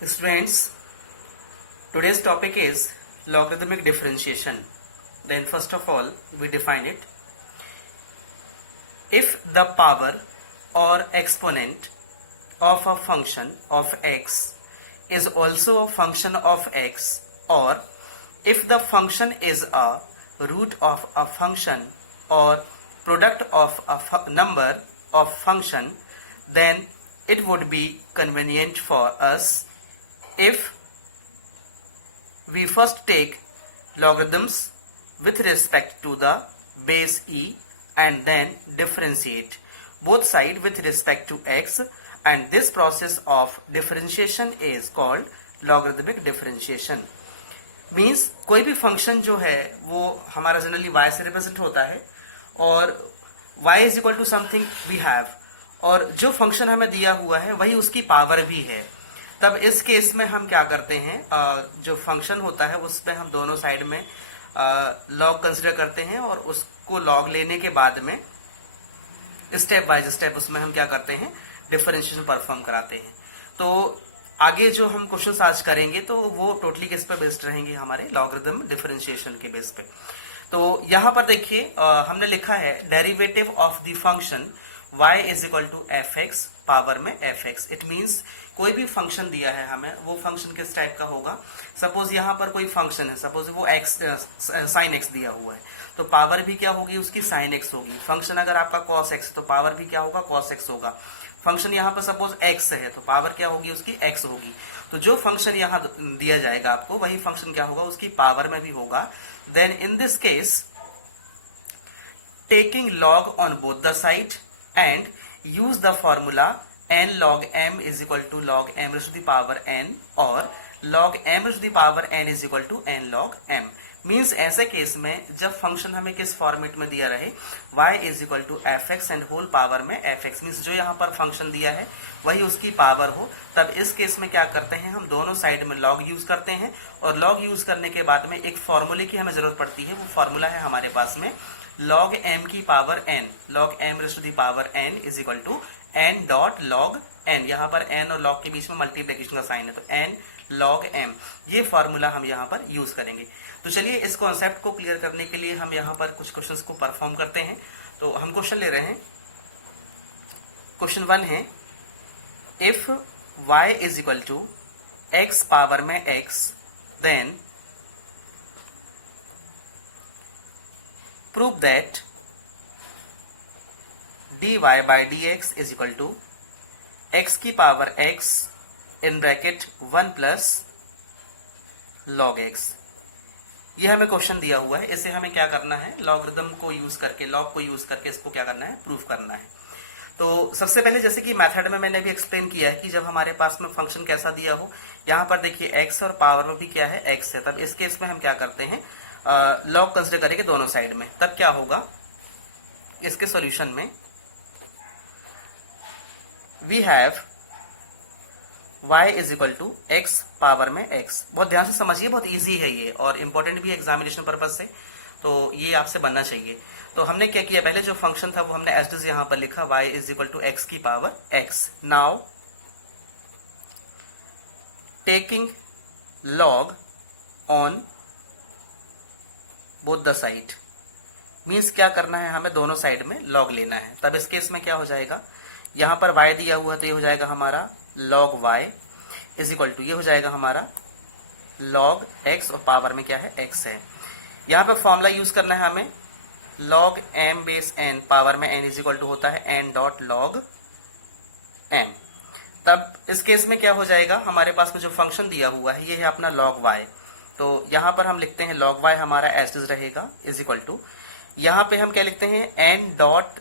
Students, today's topic is logarithmic differentiation. Then first of all, we define it. If the power or exponent of a function of x is also a function of x, or if the function is a root of a function or product of a number of function, then it would be convenient for us if we first take logarithms with respect to the base e and then differentiate both sides with respect to x, and this process of differentiation is called logarithmic differentiation. Means कोई भी function जो है वो हमारा generally y से represent होता है और y is equal to something we have, और जो फंक्शन हमें दिया हुआ है वही उसकी पावर भी है. तब इस केस में हम क्या करते हैं, जो फंक्शन होता है उसमें हम दोनों साइड में लॉग कंसिडर करते हैं और उसको लॉग लेने के बाद में स्टेप बाय स्टेप उसमें हम क्या करते हैं, डिफरेंशिएशन परफॉर्म कराते हैं. तो आगे जो हम क्वेश्चन आज करेंगे तो वो टोटली किस पे बेस्ड रहेंगे, हमारे लॉगरिथम डिफरेंशिएशन के बेस पे. तो यहाँ पर देखिए हमने लिखा है derivative of the function y is equal to f x power में एफ एक्स. इट मीन्स कोई भी फंक्शन दिया है हमें, वो फंक्शन किस टाइप का होगा. सपोज यहाँ पर कोई फंक्शन है, सपोज वो एक्स साइन एक्स दिया हुआ है, तो पावर भी क्या होगी उसकी, साइन एक्स होगी. फंक्शन अगर आपका कॉस एक्स तो पावर भी क्या होगा, कॉस एक्स होगा. फंक्शन यहाँ पर सपोज एक्स है तो पावर क्या होगी उसकी, एक्स होगी. तो जो फंक्शन यहाँ दिया जाएगा आपको वही फंक्शन क्या होगा उसकी पावर में भी होगा. Then in this case taking log on both the side and use the formula n log m is equal to log m raised to the power n or log m raised to the power n is equal to n log m. Means ऐसे case में जब function हमें किस format में दिया रहे, y is equal to f x and whole power में f x, means जो यहाँ पर फंक्शन दिया है वही उसकी पावर हो, तब इस केस में क्या करते हैं हम दोनों साइड में लॉग यूज करते हैं. और लॉग यूज करने के बाद में एक फॉर्मूले की हमें जरूरत पड़ती है. वो फॉर्मूला है हमारे पास में log m की power n, log m raised to the power n is equal to n dot log n. यहाँ पर n और log के बीच में मल्टीप्लिकेशन का साइन है तो n log m, ये फॉर्मूला हम यहाँ पर यूज करेंगे. तो चलिए इस कॉन्सेप्ट को क्लियर करने के लिए हम यहाँ पर कुछ क्वेश्चंस को परफॉर्म करते हैं. तो हम क्वेश्चन ले रहे हैं. क्वेश्चन 1 है, if y is equal to x power में x, then prove that dy by dx is equal to x की power x in bracket 1 plus log x. ये हमें क्वेश्चन दिया हुआ है, इसे हमें क्या करना है, लॉगरिथम को यूज करके, लॉग को यूज करके इसको क्या करना है, प्रूफ करना है. तो सबसे पहले जैसे कि मेथड में मैंने भी एक्सप्लेन किया है कि जब हमारे पास में फंक्शन कैसा दिया हो, यहाँ पर देखिए x और पावर में भी क्या है, x है, तब इस केस में हम क्या करते हैं, लॉग कंसिडर करेंगे दोनों साइड में. तब क्या होगा, इसके सॉल्यूशन में we have y is equal to x power में x. बहुत ध्यान से समझिए, बहुत इजी है ये और इंपॉर्टेंट भी है एग्जामिनेशन पर्पज से, तो ये आपसे बनना चाहिए. तो हमने क्या किया, पहले जो फंक्शन था वो हमने एज इट इज यहां पर लिखा, y is equal to x की power x. Now taking log on both the side, means क्या करना है, हमें दोनों साइड में लॉग लेना है. तब इस केस में क्या हो जाएगा, यहां पर y दिया हुआ तो ये हो जाएगा हमारा log y is equal to, ये हो जाएगा हमारा log x और पावर में क्या है, x है. यहां पर फॉर्मूला यूज करना है हमें, log m base n power में n इज इक्वल टू होता है n डॉट log m. तब इस केस में क्या हो जाएगा, हमारे पास में जो फंक्शन दिया हुआ है ये है अपना log y. तो यहां पर हम लिखते हैं log y हमारा एज इज रहेगा इज इक्वल टू, यहां पे हम क्या लिखते हैं n डॉट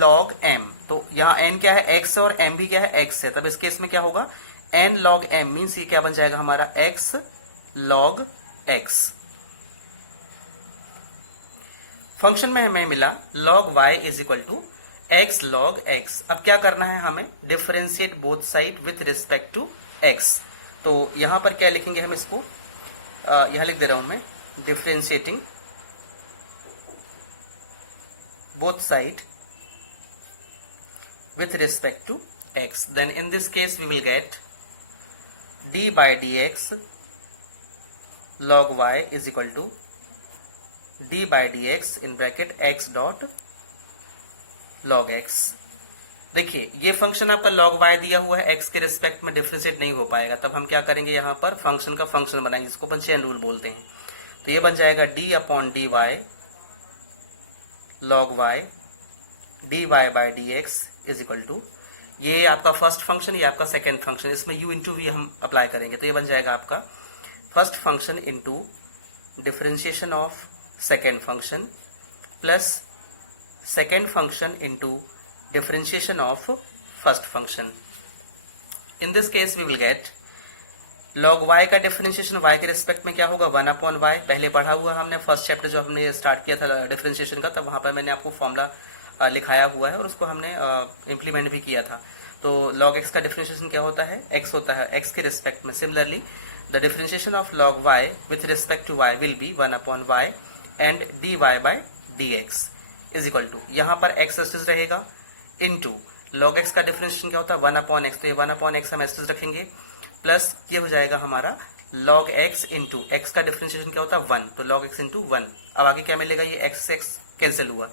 log m. तो यहाँ n क्या है, x और m भी क्या है, x है. तब इस केस में क्या होगा, n log m मीन्स ये क्या बन जाएगा हमारा x log x. फंक्शन में हमें मिला log y is equal to x log x. अब क्या करना है हमें, differentiate both side with respect to x. तो यहां पर क्या लिखेंगे हम इसको, यहां लिख दे रहा हूं मैं, differentiating both side with respect to x. Then in this case we will get d by d x log y is equal to d by d x in bracket x dot log x. देखिए ये function आपका log y दिया हुआ है, x के respect में differentiate नहीं हो पाएगा, तब हम क्या करेंगे, यहाँ पर फंक्शन का फंक्शन बनाएंगे जिसको अपन चेन रूल बोलते हैं। तो ये बन जाएगा d upon d y log y dy by d x is equal to, ये आपका फर्स्ट फंक्शन, ये आपका सेकेंड फंक्शन, इसमें u इंटू वी हम अप्लाई करेंगे। तो ये बन जाएगा आपका first function into differentiation of second function plus second function into differentiation of first function. In this case we will get log y का डिफरेंशिएशन y के रिस्पेक्ट में क्या होगा, 1 अपॉन y। पहले पढ़ा हुआ हमने फर्स्ट चैप्टर जो हमने स्टार्ट किया था डिफरेंशिएशन का, तब वहां पर मैंने आपको फॉर्मूला लिखाया हुआ है और उसको हमने इम्प्लीमेंट भी किया था। तो log x का डिफरेंशिएशन क्या होता है, x होता है x के रिस्पेक्ट में। Similarly the differentiation of log y with respect to y will be 1 upon y and dy by dx is equal to, यहाँ पर x एस्टिस रहेगा इनटू log x का डिफरेंशिएशन क्या होता है, 1 अपॉन x। तो ये 1 अपॉन x हम एस्टिस रखेंगे, प्लस ये हो जाएगा हमारा log x इंटू x का डिफरेंशिएशन क्या होता है 1, तो log x इंटू 1। अब आगे क्या मिलेगा, ये x से x कैंसिल हुआ,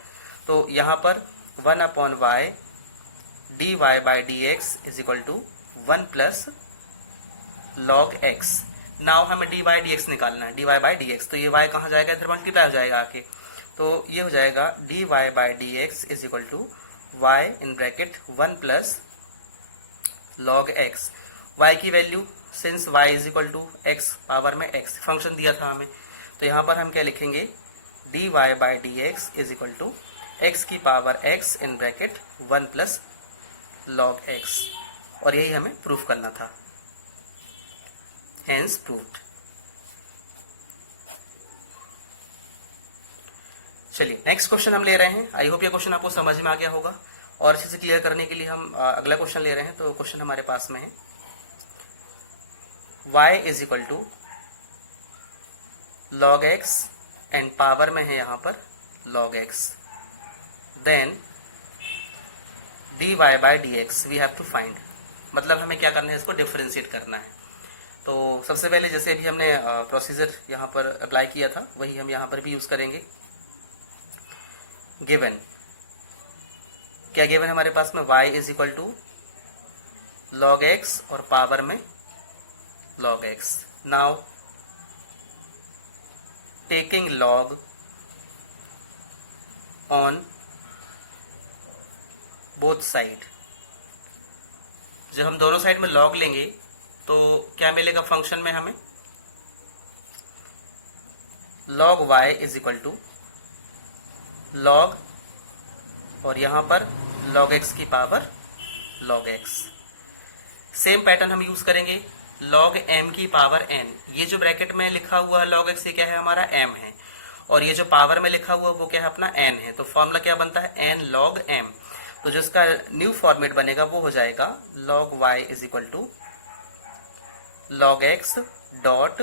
तो यहाँ पर 1 upon y dy by d x is equal to 1 plus log x। Now हमें dy बाई डी एक्स निकालना है, dy बाई डी एक्स, तो ये y कहाँ जाएगा, इधर मल्टीप्लाई हो जाएगा आके, तो ये हो जाएगा dy by d x is equal to y in bracket 1 plus log x। y की value since y is equal to x power में x फंक्शन दिया था हमें, तो यहाँ पर हम क्या लिखेंगे, dy by d x is equal to x की power x in bracket 1 plus log x, और यही हमें प्रूफ करना था, हेंस प्रूव्ड। चलिए नेक्स्ट क्वेश्चन हम ले रहे हैं। आई होप ये क्वेश्चन आपको समझ में आ गया होगा, और अच्छे से क्लियर करने के लिए हम अगला क्वेश्चन ले रहे हैं। तो क्वेश्चन हमारे पास में है y is equal to log x and power में है यहाँ पर log x, then dy by d x we have to find, मतलब हमें क्या करना है, इसको डिफरेंशिएट करना है। तो सबसे पहले जैसे भी हमने प्रोसीजर यहाँ पर अप्लाई किया था वही हम यहाँ पर भी यूज करेंगे। गिवन क्या गिवन हमारे पास में, y is equal to log x और पावर में log x। Now taking log on both side, जब हम दोनों साइड में log लेंगे तो क्या मिलेगा फंक्शन में हमें, log y is equal to log और यहां पर log x की power log x। Same pattern हम यूज करेंगे, log m की पावर n, ये जो ब्रैकेट में लिखा हुआ log x ये क्या है, हमारा m है, और ये जो पावर में लिखा हुआ वो क्या है, अपना n है। तो फॉर्मूला क्या बनता है, n log m। तो जो इसका न्यू फॉर्मेट बनेगा वो हो जाएगा log y is equal to log x dot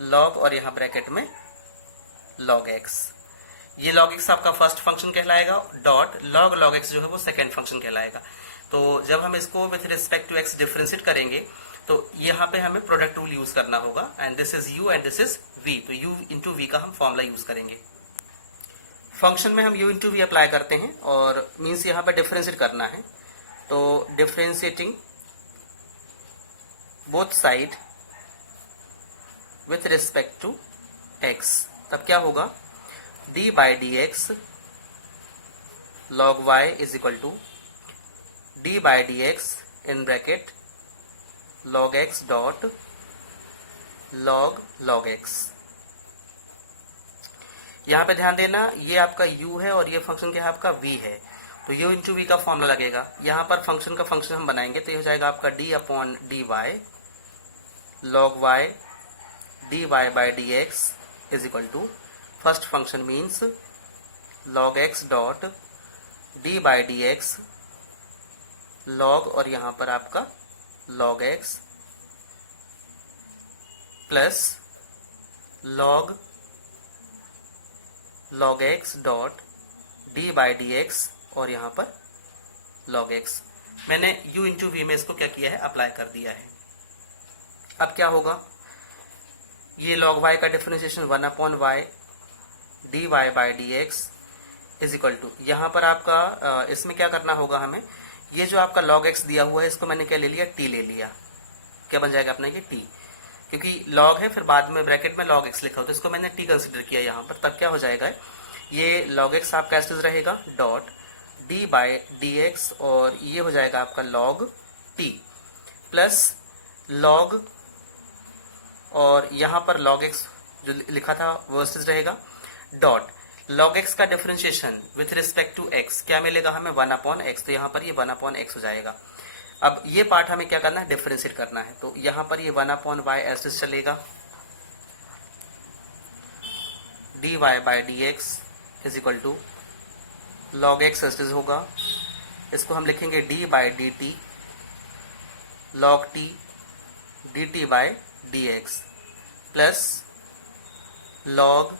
log और यहां ब्रैकेट में log x। ये log x आपका फर्स्ट फंक्शन कहलाएगा, डॉट log x जो है वो सेकेंड फंक्शन कहलाएगा। तो जब हम इसको with respect to x differentiate करेंगे तो यहाँ पे हमें प्रोडक्ट रूल यूज करना होगा, and this is u and this is v, तो u इंटू v का हम फॉर्मूला यूज करेंगे। फंक्शन में हम u इंटू v अप्लाई करते हैं और मीन्स यहाँ पे डिफरेंशिएट करना है, तो differentiating both side with respect to x, तब क्या होगा, dy by d x log y is equal to d by d x in bracket log x dot log x। यहाँ पे ध्यान देना ये आपका u है और ये फंक्शन क्या है, आपका v है, तो u इंटू v का फॉर्मूला लगेगा। यहाँ पर फंक्शन का फंक्शन हम बनाएंगे तो ये हो जाएगा आपका d upon d y log y dy by d x is equal to first function means log x dot d by d x log और यहाँ पर आपका log x plus log x dot d by d x और यहाँ पर log x। मैंने u into v में इसको क्या किया है, अप्लाई कर दिया है। अब क्या होगा, ये log y का differentiation 1/y dy by d x is equal to, यहाँ पर आपका इसमें क्या करना होगा हमें, ये जो आपका log x दिया हुआ है इसको मैंने क्या ले लिया, t ले लिया। क्या बन जाएगा अपना ये t, क्योंकि log है फिर बाद में ब्रैकेट में log x लिखा हो तो इसको मैंने t कंसिडर किया यहाँ पर। तब क्या हो जाएगा, ये log x आपका ऐसे रहेगा dot d by d x और ये हो जाएगा आपका log t प्लस log, और यहाँ पर log x जो लिखा था वो ऐसे रहेगा डॉट log x का differentiation with respect to x क्या मिलेगा हमें, 1/x, तो यहाँ पर ये 1/x हो जाएगा। अब ये पार्ट हमें क्या करना है, डिफरेंशिएट करना है, तो यहाँ पर ये 1/y ऐसे चलेगा, dy by d x is equal to log x ऐसे होगा, इसको हम लिखेंगे d by d t log t dt by d x plus log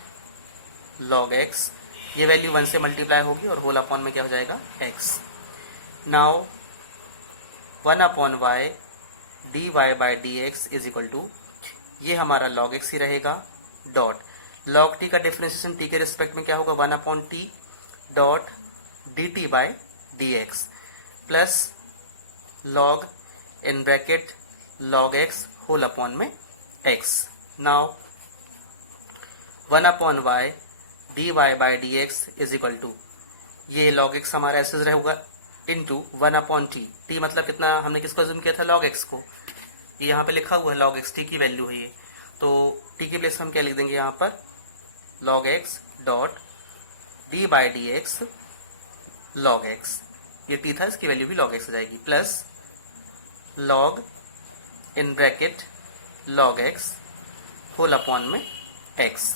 x, ये वैल्यू 1 से मल्टीप्लाई होगी और होल अपॉन में क्या हो जाएगा x। Now 1/y dy by d x is equal to, ये हमारा log x ही रहेगा डॉट log t का डिफरेंशिएशन t के रिस्पेक्ट में क्या होगा 1/t dot dt by d x plus log in bracket log x whole upon में x। Now 1/y dy by d x is equal to, ये log x हमारा ऐसे रहेगा इंटू 1/t, t मतलब कितना, हमने किसको अज्यूम किया था, log x को, ये यहाँ पे लिखा हुआ है log x, t की वैल्यू है ये, तो t के प्लेस हम क्या लिख देंगे यहाँ पर log x dot d by d x log x, ये t था इसकी वैल्यू भी log x हो जाएगी plus log in bracket log x whole upon में x।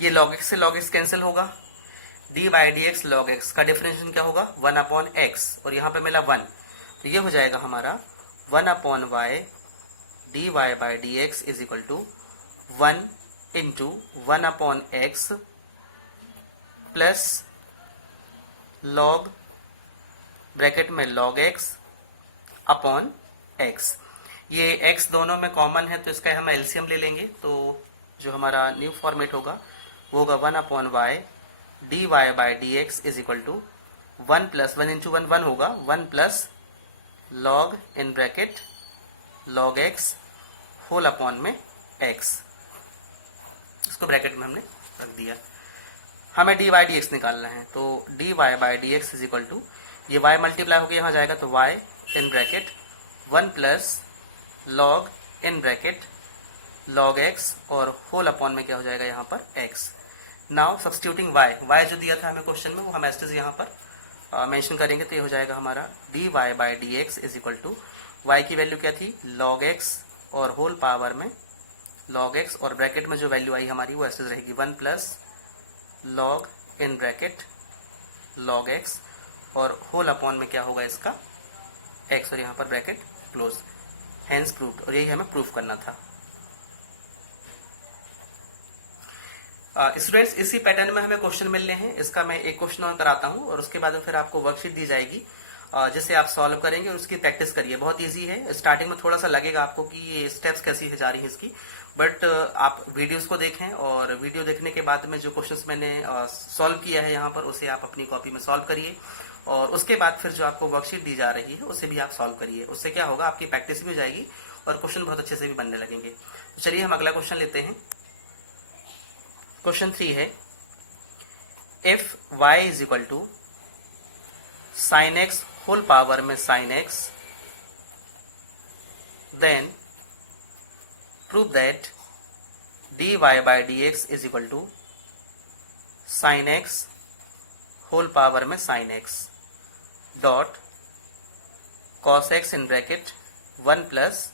ये log x से log x कैंसिल होगा, d by d x log x का डिफरेंशिएशन क्या होगा 1/x और यहाँ पे मिला 1, तो ये हो जाएगा हमारा 1/y dy by d x is equal to 1 into 1/x plus log bracket में log x अपॉन x। ये x दोनों में कॉमन है तो इसका हम एलसीएम ले लेंगे, तो जो हमारा न्यू फॉर्मेट होगा वो होगा 1/y dy by d x is equal to 1 plus 1 into 1 1 होगा 1 plus log in bracket log x whole upon में x, इसको ब्रैकेट में हमने रख दिया। हमें dy बाई डी एक्स निकालना है, तो dy by d x is equal to, ये y मल्टीप्लाई होकर यहाँ जाएगा तो y in bracket 1 plus log in bracket log x और होल अपॉन में क्या हो जाएगा यहाँ पर x। नाउ सब्स्टिट्यूटिंग y जो दिया था हमें क्वेश्चन में वो हम एज यहाँ पर मेंशन करेंगे, तो ये हो जाएगा हमारा dy by d x is equal to, y की वैल्यू क्या थी log x और होल पावर में log x और ब्रैकेट में जो वैल्यू आई हमारी वो ऐसे रहेगी 1 plus log in bracket log x और होल अपॉन में क्या होगा इसका x और यहाँ पर ब्रैकेट क्लोज, हेंस प्रूव्ड, और यही हमें प्रूफ करना था। स्टूडेंट्स इसी पैटर्न में हमें क्वेश्चन मिलने हैं, इसका मैं एक क्वेश्चन और कराता हूँ और उसके बाद फिर आपको वर्कशीट दी जाएगी जिसे आप सॉल्व करेंगे और उसकी प्रैक्टिस करिए। बहुत इजी है, स्टार्टिंग में थोड़ा सा लगेगा आपको कि ये स्टेप्स कैसी है जा रही है इसकी, बट आप वीडियोस को देखें और वीडियो देखने के बाद में जो क्वेश्चंस मैंने सॉल्व किया है यहाँ पर उसे आप अपनी कॉपी में सॉल्व करिए और उसके बाद फिर जो आपको वर्कशीट दी जा रही है उसे भी आप सॉल्व करिए। उससे क्या होगा, आपकी प्रैक्टिस भी हो जाएगी और क्वेश्चन बहुत अच्छे से भी बनने लगेंगे। तो चलिए हम अगला क्वेश्चन लेते हैं। क्वेश्चन 3 है, if y is equal to sine x whole power में sine x, then prove that dy by d x is equal to sine x whole power में sine x dot cos x in bracket 1 plus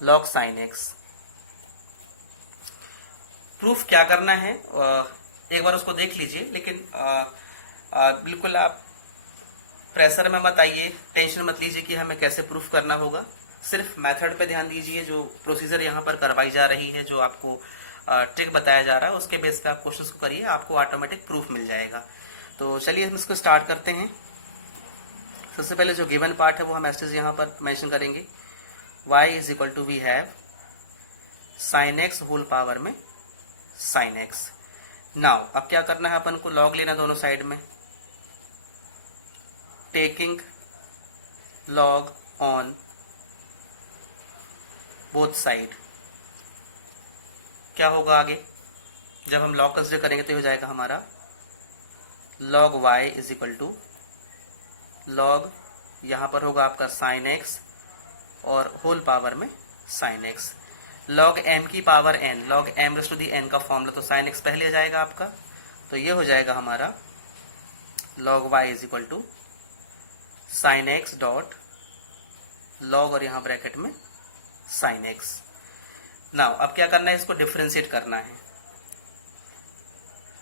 log sine x. Proof क्या करना है एक बार उसको देख लीजिए, लेकिन बिल्कुल आप प्रेशर में मत आइए, टेंशन मत लीजिए कि हमें कैसे प्रूफ करना होगा। सिर्फ मेथड पे ध्यान दीजिए, जो प्रोसीजर यहाँ पर करवाई जा रही है, जो आपको ट्रिक बताया जा रहा है उसके बेस पे आप क्वेश्चंस को करिए, आपको ऑटोमेटिक प्रूफ मिल जाएगा। तो चलिए हम इसको स्टार्ट करते हैं। सबसे पहले जो गिवन पार्ट है वो हम एस्टेज यहाँ पर मेंशन करेंगे। y is equal to we have sine x whole power में साइन एक्स। नाउ अब क्या करना है अपन को, लॉग लेना दोनों साइड में, taking log on both side. क्या होगा आगे जब हम लॉग कंसिडर करेंगे तो हो जाएगा हमारा log y is equal to log, यहां पर होगा आपका साइन एक्स और होल पावर में साइन एक्स, log m की power n, log m raise to the n का फॉर्मूला, तो साइन एक्स पहले आ जाएगा आपका, तो ये हो जाएगा हमारा log y is equal to sine x dot log और यहां ब्रैकेट में साइन एक्स। नाउ अब क्या करना है, इसको डिफरेंशिएट करना है,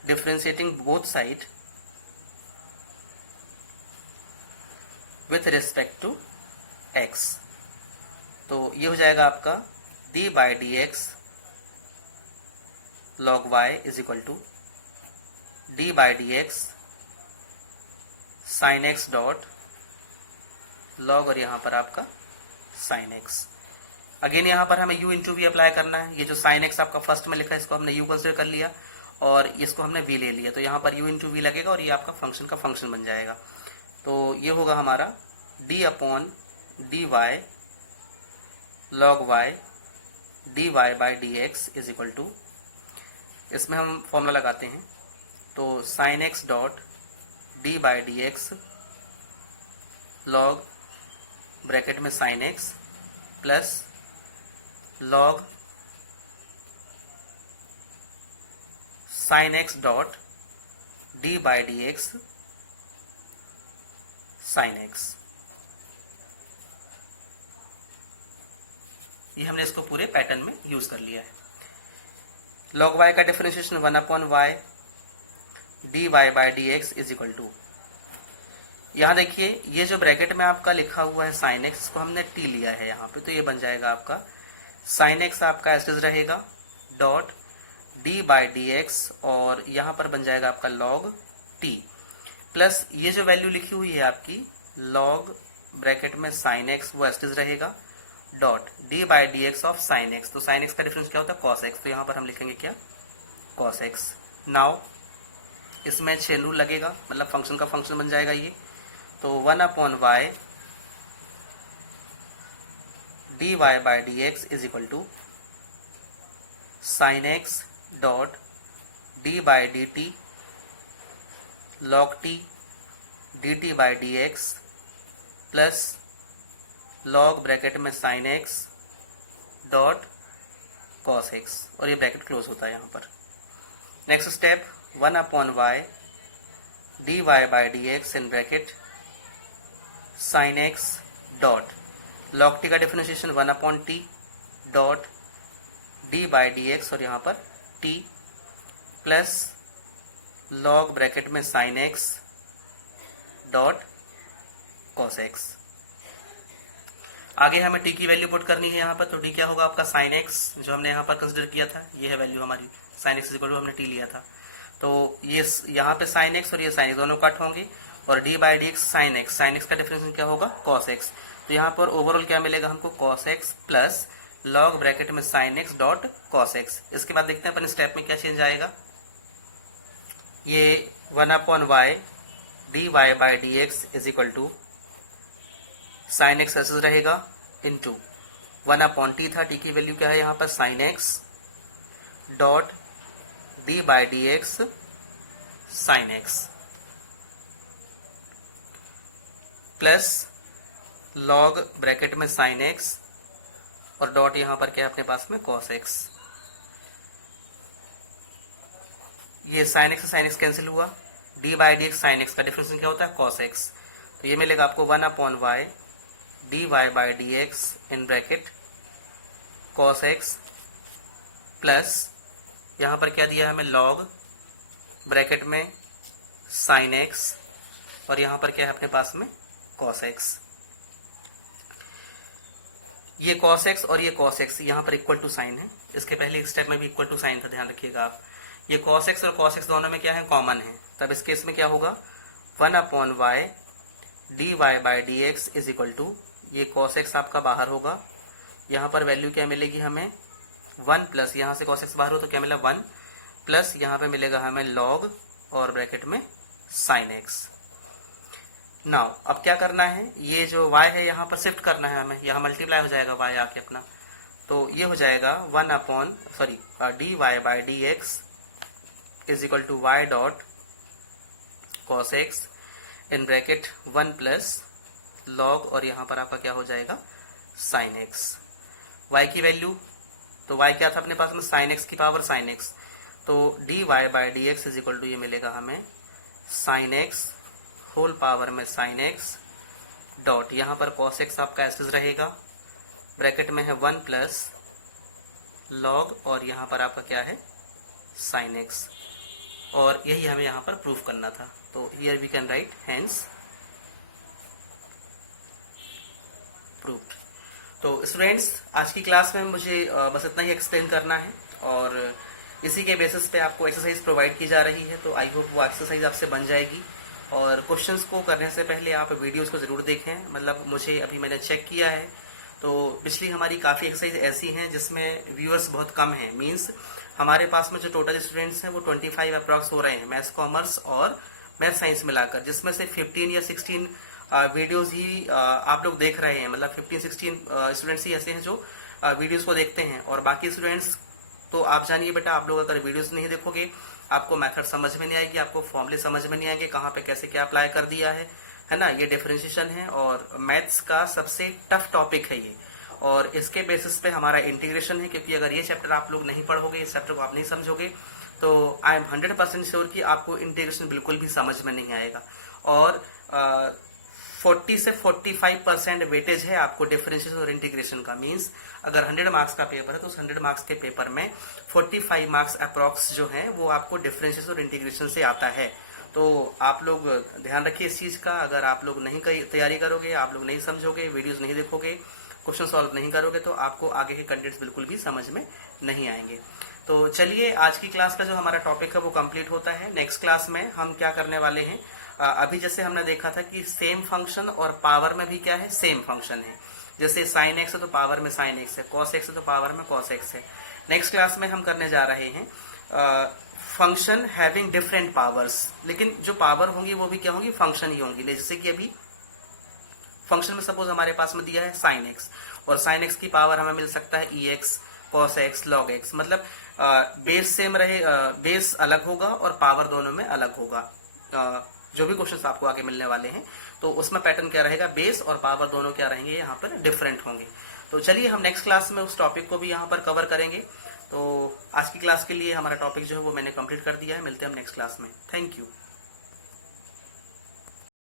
differentiating both side with respect to x, तो ये हो जाएगा आपका d by d x log y is equal to d by d x sine x dot log और यहां पर आपका साइन एक्स। अगेन यहां पर हमें u इंटू वी अप्लाई करना है, ये जो साइन एक्स आपका फर्स्ट में लिखा है इसको हमने u कंसिडर कर लिया और इसको हमने v ले लिया, तो यहां पर u इंटू वी लगेगा और ये आपका फंक्शन का फंक्शन बन जाएगा, तो ये होगा हमारा d upon d y log y dy by d x is equal to, इसमें हम फॉर्मूला लगाते हैं, तो sine x dot d by d x log bracket में sine x plus log sine x dot d by d x sine x. ये हमने इसको पूरे पैटर्न में यूज कर लिया है। log y का differentiation 1 upon y dy by d x is equal to, यहाँ देखिए ये जो ब्रैकेट में आपका लिखा हुआ है साइन एक्स, इसको हमने t लिया है यहाँ पे, तो ये बन जाएगा आपका साइन एक्स आपका एज रहेगा dot d by d x और यहाँ पर बन जाएगा आपका log t प्लस ये जो वैल्यू लिखी हुई है आपकी log ब्रैकेट में साइन एक्स वो एज रहेगा dot d by d x of sine x, तो साइन एक्स का डिफरेंस क्या होता है कॉस एक्स, तो यहाँ पर हम लिखेंगे क्या कॉस एक्स। नाउ इसमें चेन रूल लगेगा, मतलब फंक्शन का फंक्शन बन जाएगा ये, तो 1 upon y d y by d x is equal to sine x dot d by d t log t d t by d x plus log bracket में sine x dot cos x, और ये bracket close होता है यहाँ पर। Next step 1 upon y d y by d x in bracket sine x dot log t का differentiation 1 upon t dot d by d x और यहाँ पर टी प्लस लॉग ब्रैकेट में sine x dot cos x. आगे हमें t की value put करनी है यहाँ पर, तो t क्या होगा आपका साइन x जो हमने यहाँ पर कंसिडर किया था, ये है वैल्यू हमारी साइन x इक्वल टू हमने t लिया था, तो ये यहाँ पे साइन x और ये साइन x दोनों कट होंगे और d by d x sine x का डिफरेंस क्या होगा cos x, तो यहाँ पर ओवरऑल क्या मिलेगा हमको cos x plus log bracket में sine x dot cos x। इसके बाद देखते हैं अपन स्टेप में क्या चेंज आएगा, ये 1 upon y d y by d x is equal to sine x ऐसे रहेगा इंटू 1 अपॉन टी था, टी की वैल्यू क्या है यहाँ पर sine x dot d by d x sine x plus log bracket में साइन एक्स और डॉट यहाँ पर क्या है अपने पास में कॉस एक्स। ये sine x sine x cancel हुआ, d by d x sine x का डिफरेंस क्या होता है कॉस एक्स, तो ये मिलेगा आपको 1 upon y d y by d x in bracket cos x plus यहाँ पर क्या दिया है हमें लॉग ब्रैकेट में साइन एक्स और यहाँ पर क्या है अपने पास में कॉस एक्स। ये कॉस एक्स और ये कॉस एक्स यहाँ पर इक्वल टू साइन है, इसके पहले एक स्टेप में भी इक्वल टू साइन था, ध्यान रखिएगा आप। ये कॉस एक्स और कॉस एक्स दोनों में क्या है कॉमन है, तब इस केस में क्या होगा 1 upon y d y by d x is equal to, ये कॉस एक्स आपका बाहर होगा यहाँ पर वैल्यू क्या मिलेगी हमें 1 प्लस, यहाँ से cos x बाहर हो तो क्या मिला 1 प्लस यहाँ पे मिलेगा हमें log और ब्रैकेट में sin x। नाउ अब क्या करना है, ये जो y है यहाँ पर शिफ्ट करना है हमें, यहाँ मल्टीप्लाई हो जाएगा y आके अपना, तो ये हो जाएगा dy by d x is equal to y dot cos x in bracket 1 plus log और यहाँ पर आपका क्या हो जाएगा sin x। y की वैल्यू, तो y क्या था अपने पास में sin x की पावर sin x, तो dy by d x is equal to ये मिलेगा हमें sin x होल पावर में sin x डॉट यहाँ पर cos x आपका ऐसे रहेगा, ब्रैकेट में है 1 प्लस log और यहाँ पर आपका क्या है sin x, और यही हमें यहाँ पर प्रूफ करना था। तो here we can write hence proved. तो स्टूडेंट्स आज की क्लास में मुझे बस इतना ही एक्सप्लेन करना है और इसी के बेसिस पे आपको एक्सरसाइज प्रोवाइड की जा रही है, तो आई होप वो एक्सरसाइज आपसे बन जाएगी। और क्वेश्चंस को करने से पहले आप वीडियोस को ज़रूर देखें, मतलब मुझे अभी मैंने चेक किया है तो पिछली हमारी काफ़ी एक्सरसाइज ऐसी हैं जिसमें व्यूअर्स बहुत कम हैं, मींस हमारे पास में जो टोटल स्टूडेंट्स हैं वो 25 अप्रॉक्स हो रहे हैं मैथ्स कॉमर्स और मैथ साइंस मिलाकर, जिसमें से 15 या 16 वीडियोस ही आप लोग देख रहे हैं, मतलब 15-16 स्टूडेंट्स ही ऐसे हैं जो वीडियोस को देखते हैं, और बाकी स्टूडेंट्स तो आप जानिए बेटा, आप लोग अगर वीडियोस नहीं देखोगे आपको मेथड समझ में नहीं आएगी, आपको फॉर्मूले समझ में नहीं आएंगे, कहाँ पे कैसे क्या अप्लाई कर दिया है ना। ये डिफरेंशिएशन है और मैथ्स का सबसे टफ टॉपिक है ये, और इसके बेसिस पे हमारा इंटीग्रेशन है, क्योंकि अगर ये चैप्टर आप लोग नहीं पढ़ोगे, इस चैप्टर को आप नहीं समझोगे, तो आई एम 100% श्योर कि आपको इंटीग्रेशन बिल्कुल भी समझ में नहीं आएगा। और 40 से 45% वेटेज है आपको डिफरेंशिएशन और इंटीग्रेशन का, मींस अगर 100 मार्क्स का पेपर है तो उस 100 मार्क्स के पेपर में 45 मार्क्स अप्रॉक्स जो है वो आपको डिफरेंशिएशन और इंटीग्रेशन से आता है। तो आप लोग ध्यान रखिए इस चीज का, अगर आप लोग नहीं तैयारी करोगे, आप लोग नहीं समझोगे, वीडियोस नहीं देखोगे, क्वेश्चन सॉल्व नहीं करोगे, तो आपको आगे के कंटेंट्स बिल्कुल भी समझ में नहीं आएंगे। तो चलिए आज की क्लास का जो हमारा टॉपिक है वो कंप्लीट होता है। नेक्स्ट क्लास में हम क्या करने वाले हैं, अभी जैसे हमने देखा था कि सेम फंक्शन और पावर में भी क्या है, सेम फंक्शन है, जैसे sin x है तो पावर में sin x है, cos x है तो पावर में cos x है। नेक्स्ट क्लास में हम करने जा रहे हैं फंक्शन हैविंग डिफरेंट पावर्स, लेकिन जो पावर होंगी वो भी क्या होंगी, फंक्शन ही होंगी। जैसे कि अभी फंक्शन में सपोज हमारे पास में दिया है sin x, और sin x की पावर हमें मिल सकता है ex, cos x, log x, मतलब बेस सेम रहे, बेस अलग होगा और पावर दोनों में अलग होगा। जो भी क्वेश्चंस आपको आगे मिलने वाले हैं तो उसमें पैटर्न क्या रहेगा, बेस और पावर दोनों क्या रहेंगे, यहाँ पर डिफरेंट होंगे। तो चलिए हम नेक्स्ट क्लास में उस टॉपिक को भी यहाँ पर कवर करेंगे। तो आज की क्लास के लिए हमारा टॉपिक जो है वो मैंने कंप्लीट कर दिया है, मिलते हैं हम नेक्स्ट क्लास में। Thank you.